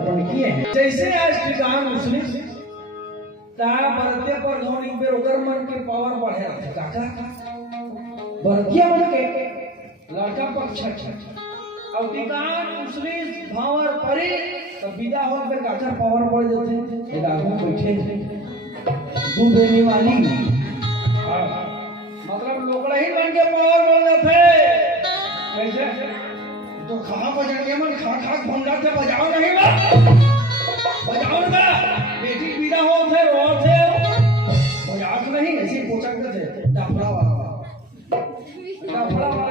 किए हैं जैसे आज ठिकान मुस्लिम तारा बरतिया पर जोड़ी पे ओकर मन के पावर बढ़े रहते काका बरतिया मन के लड़का पक्ष अब ठिकान मुस्लिम भावर परे तो विदा हो पे काका पावर बढ़ जाते एक आदमी बैठे दो बेनी वाली मतलब लोकड़ा ही बन के पावर बढ़ जाते कैसे तो खा बजाने मन खा खा भंडा से बजाओ नहीं बा बजाओ ना बेटी विदा हो थे रो थे बजाओ नहीं ऐसे पोचक थे डफड़ा वाला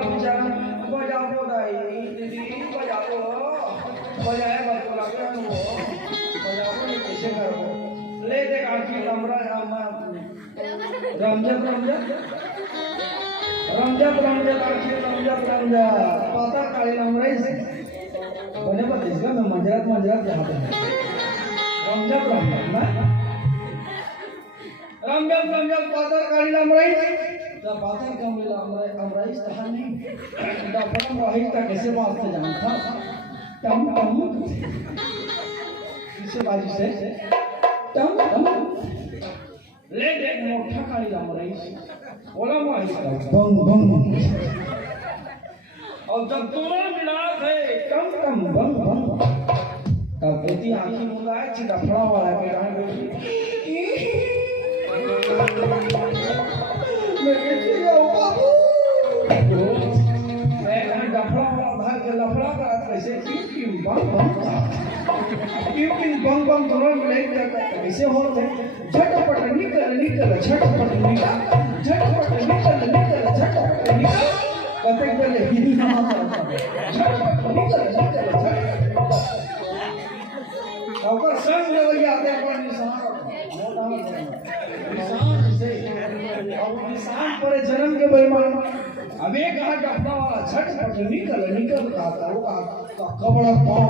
बेचारा बजाओ तो दाई दीदी बजाओ बजाए बको लगे वो बजाओ नहीं कैसे करो ले दे काकी कमरा रमजत पता काली नंबर से बने पर इसका मैं मंजरात जहाँ पे रमजत पता काली नंबर तो पता कम नंबर इस तरह नहीं डॉक्टर वही तक कैसे बात से जानता टम किसे बाजी से टम ले दे मोटा काली नंबर बोला बंग और जब दोनों मिला थे कम बंग तब बेटी आंखी मुंगाए चिड़फड़ा वाला के गाने बैठी मैं कैसे जाऊं बाबू मैं डफड़ा वाला भाग के लफड़ा करा कैसे क्यों बंग दोनों मिले कैसे हो थे झटपट निकल झटपट निकल कते पहले हिंदी और संग में आते अपन निशान पर जन्म के बेईमान अब एक कहा डफड़ा वाला झटपट निकल कहता वो कबड़ा पाँव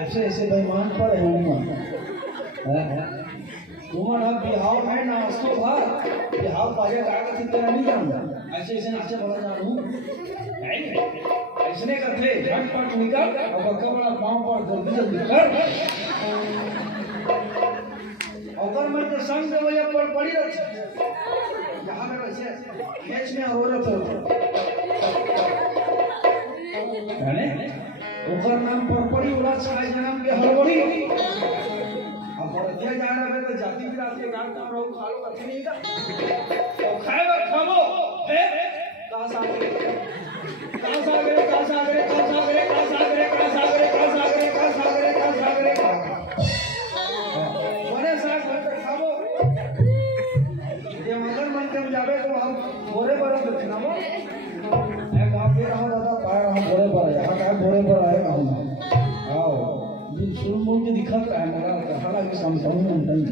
ऐसे ऐसे बेईमान पर तुमन अब बिहाव में नाचतो भर बिहाव बाजे गागा थी तेरा नहीं जानूंगा ऐसे ऐसे नाचे बड़ा जानूं ऐसने करते झटपट निकल और कबड़ा पाँव पर जल्दी कर अगर मैं तो संग में वही पर पड़ी रहती यहाँ में वैसे खेच में हो रहा था ओकर नाम पर पड़ी वाला छाय जन्म के हड़बड़ी अब बरतिया जा रहा है तो जाति बिराती गांव का रहो खा लो कथी नहीं का तो खाएगा खाओ ए कहां सागरे बड़े साग भर खाओ ये मगर मन के जावे तो हम भोरे भरे दक्षिणामो ए गांव पे रहो दादा पाए हम भोरे भरे यहां का भोरे भरे आए गांव आओ दिन शुरू मोड़ के दिखा रहा है मेरा हालांकि समझाऊं नहीं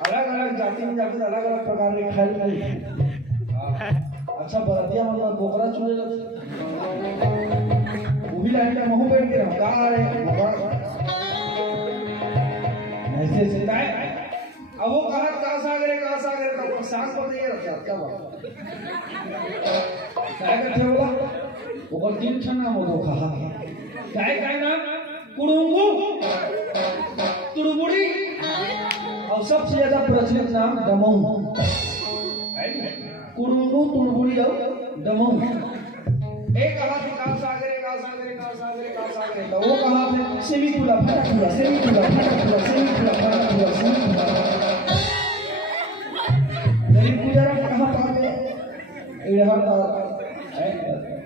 अलग-अलग जाति में जाकर अलग-अलग प्रकार के खाए अच्छा बरतिया मतलब कोकरा चुने वो भी लाइन का मुंह बैठ के हम कहां आ रहे हैं ऐसे सिताए अब वो कहां सागरे तो साग पर ये रखा क्या बात काय करते बोला वो दिन छना मो कहा काय नाम कुड़ुंगू तुड़बुड़ी और सबसे ज्यादा प्रचलित नाम दमऊ कुड़ुंगू तुड़बुड़ी और दमऊ एक कहा थी का सागरे तो वो कहा थे सेमीकुला फटाकुला गरीब गुजारा कहां पाते इधर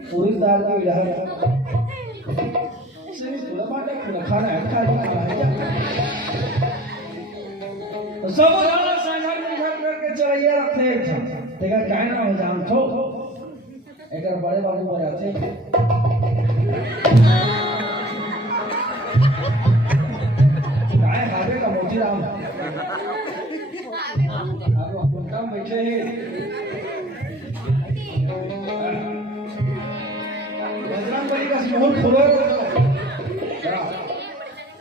पूरी दाल के इधर सेमीकुला बाटा खुला खाना है तो सब दाना संघर में घर करके चढ़ाइए रखते हैं देखा काय ना हो जान थो एक बड़े बाबू पर आते काय हावे का मोतीराम आप अपन काम बैठे हैं बजरंगबली का सिंह खोलो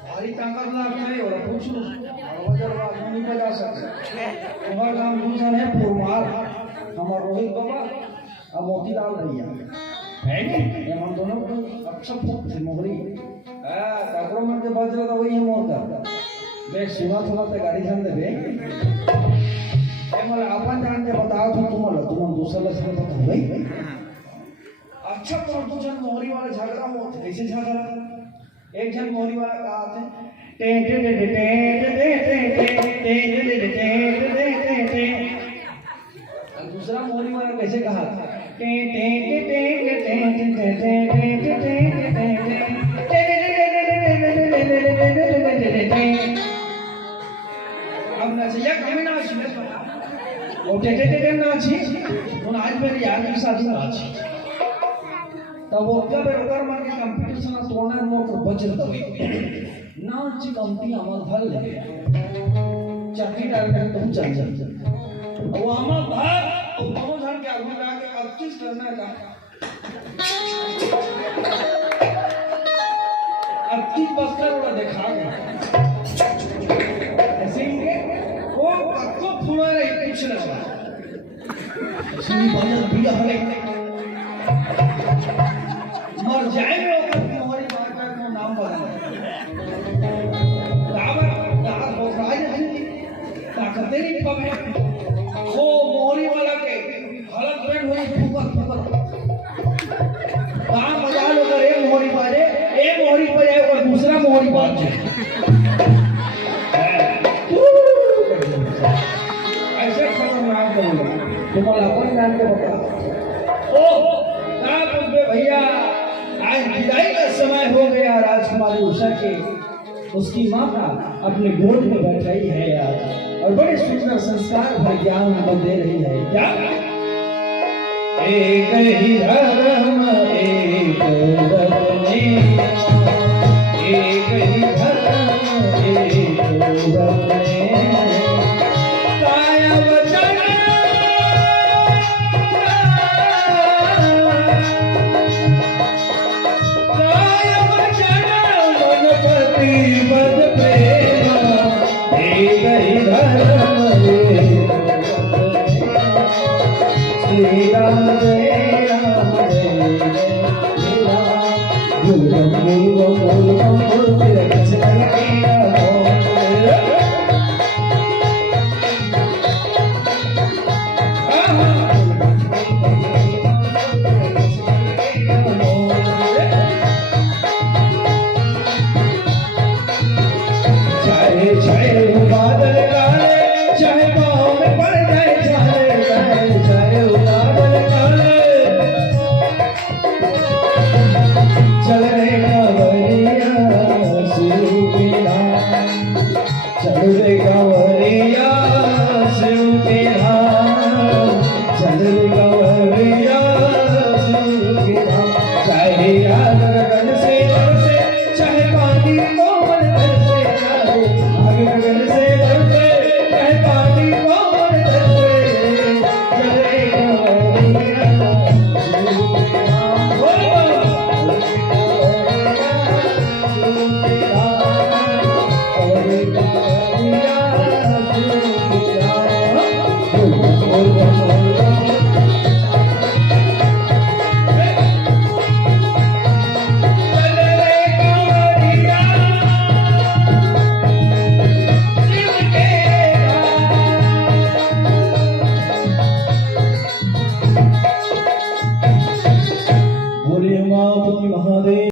भारी ताकत लगता है और पूछ और वजन नहीं बजा सकते हमारा नाम दूसरा है पुरमार हमारा रोहित बाबा और मोतीलाल भैया है कि ये मन दोनों को अच्छा फूक थे मोहरी काकरो मन के बात रहा वही है मोर का देख सुना थोड़ा ते गाड़ी जान दे मला अपन जान के बताओ तो तुम दूसरा लक्षण बता भाई अच्छा तो दो जन मोहरी वाला झगड़ा हो कैसे झगड़ा एक जन मोहरी वाला कहा थे दूसरा मोहरी वाला कैसे कहा अब नचिया कमी नाची और नाची उन आज मेरी यार की शादी नाची तब वो जब रोकर मन के कंपटीशन तोड़ना मोर को बचत नाच कंपनी आमा धल ले चक्की डाल कर तुम चल वो आमा धर दोनों धर के आगे जाके अब चीज करना है अब चीज बस कर वो दिखा गया ऐसे ही वो आपको फुला रही कुछ ना सुनी बंदर भी हले मर जाएंगे हमारी बात का नाम बदल ताकत नहीं पवे वो मोहरी वाला के हालत में हुई फुकर कहाँ मजा लो कर एक मोहरी बाजे एक मोहरी बजाए और दूसरा मोहरी बाजे ऐसे खतरनाक करूँगा तुम्हारा अपन जान के बता ओ कहाँ पहुँचे भैया आज विदाई का समय हो गया राजकुमारी उषा के उसकी माता अपने गोद में बैठाई है यार और बड़े सुंदर संस्कार भर ज्ञान दे रही है क्या एक ही धर्म एक वतने एक ही धर्म एक वतने काया वचन काया वचन मन प्रतिबद्ध प्रेम एक ही धर्म श्री राम जय राम जय